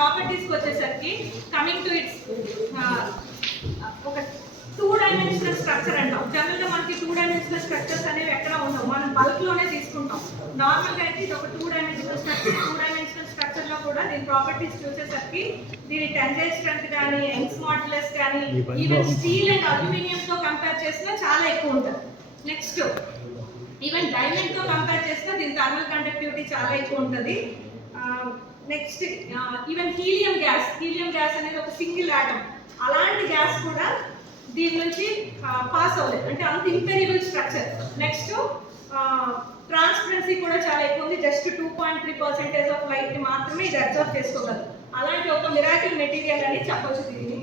Properties కి వచ్చేసరికి coming to it's ఒక 2-dimensional స్ట్రక్చర్ అంటాం. జనరల్ గా మనకి 2-dimensional స్ట్రక్చర్స్ అనేవి ఎక్కడ ఉండవు, మనం బల్క్ లోనే తీసుకుంటాం. నార్మల్ గా అయితే ఇది ఒక 2-dimensional స్ట్రక్చర్. 2-dimensional స్ట్రక్చర్ లో కూడా దీని ప్రాపర్టీస్ చూసేసరికి దీని టెన్సైల్ స్ట్రెంత్ కానీ, యంగ్స్ మాడ్యులస్ కానీ, ఈవెన్ స్టీల్ అండ్ అల్యూమినియం తో కంపేర్ చేసినా చాలా ఎక్కువ ఉంటుంది. నెక్స్ట్ ఈవెన్ డైమండ్ తో కంపేర్ చేసినా దీని థర్మల్ కండక్టివిటీ చాలా ఎక్కువ ఉంటుంది. నెక్స్ట్ ఈవెన్ హీలియం గ్యాస్ అనేది ఒక సింగిల్ ఆటమ్, అలాంటి గ్యాస్ కూడా దీని నుంచి పాస్ అవ్వలేదు, అంటే అంత ఇంపెరియబుల్ స్ట్రక్చర్. నెక్స్ట్ ట్రాన్స్పరెన్సీ కూడా చాలా ఎక్కువ ఉంది. జస్ట్ 2.3% ఆఫ్ లైట్ ని మాత్రమే ఇది అబ్జర్వ్ చేసుకోగలదు. అలాంటి ఒక మిరాకిల్ మెటీరియల్ అని చెప్పొచ్చు దీన్ని.